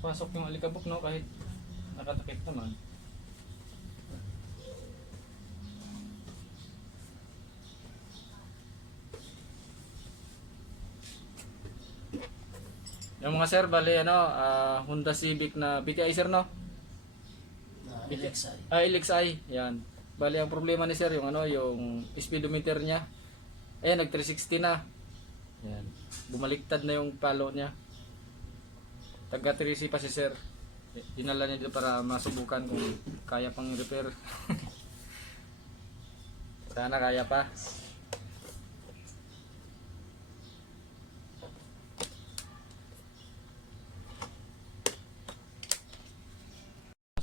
nakapasok yung alikabok, no? Kahit nakatakip naman. Yung mga sir, bali ano, Honda Civic na BTI sir, no? LXI. LXI, yan. Bali ang problema ni sir yung ano, yung speedometer niya. Ayan, nag 360 na. Yan. Bumaliktad na yung palo niya. Taga 3C pa si sir. Dinala niya dito para masubukan kung kaya pang repair. Sana kaya pa.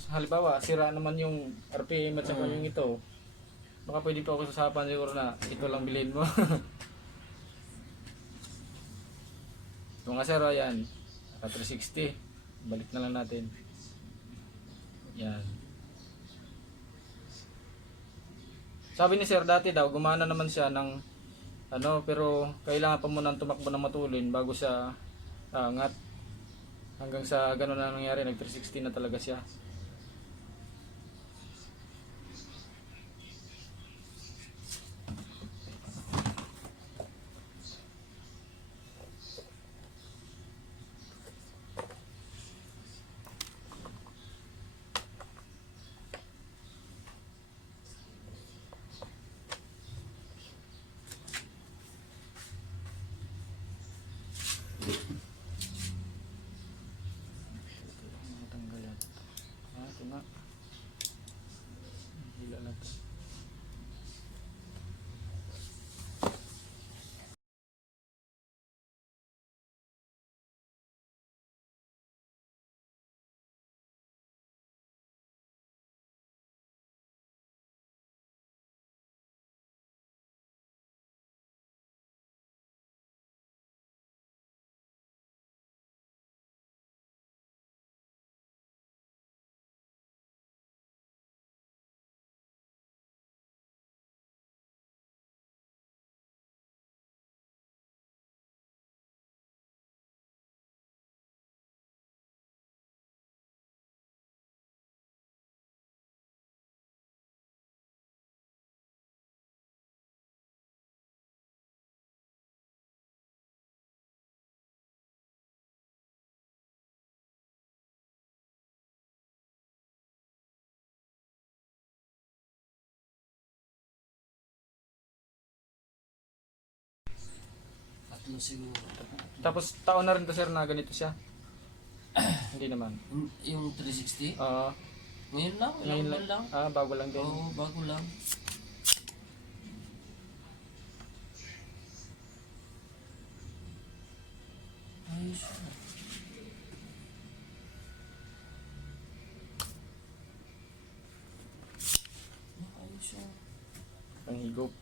Halimbawa, sira naman yung RPM at saka yung ito. Baka pwede pa ako sasapan siguro na ito lang bilhin mo. Ito nga sir, yan. Naka 360. Balik na lang natin. Yan. Sabi ni sir dati daw, gumana naman siya ng ano, pero kailangan pa muna tumakbo ng matulin bago siya angat. Hanggang sa gano'n na nangyari, nag 360 na talaga siya. Matanggal yan. Ito na. Hila na ito. Tatlo siguro. Tapos taon na rin to sir na ganito siya. Hindi naman. Yung 360? Oo. Ngayon lang, Ngayon ilang buwan lang. bago lang din. Oo, bago lang. Ayos. Ayos yun. Ang higop.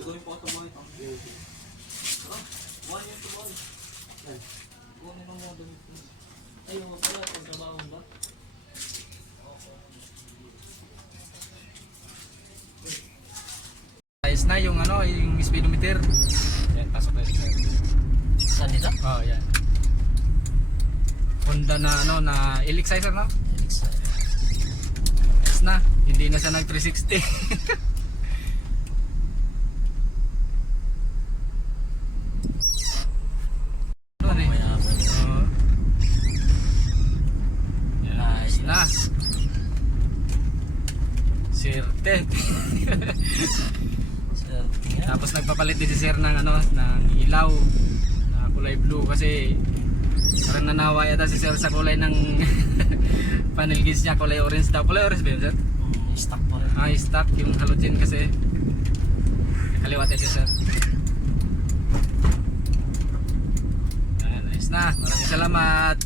Gagawin po ito mo ito. One year to one. Kunin ang mga damit ko. Ayaw mo pala, pagtrabaho ba? Ayos na yung ano, yung speedometer. Yan, pasok na sir. Saan dito? Oh, yan. Honda na ano, na Elixir no? Ayos na, hindi na siya nag 360. Ano eh? Mayaman. Oo. Yan, ayos na. Sirte. Tapos nagpapalit din si sir ng ano, ng ilaw na kulay blue kasi parang nanawa yata si sir sa kulay ng panel gauge niya, kulay orange daw. Kulay orange ba yun sir? Stock pa rin. Ah, stock yung halogen kasi. Kaliwat yan si sir. Ayan, ayos na. Maraming salamat.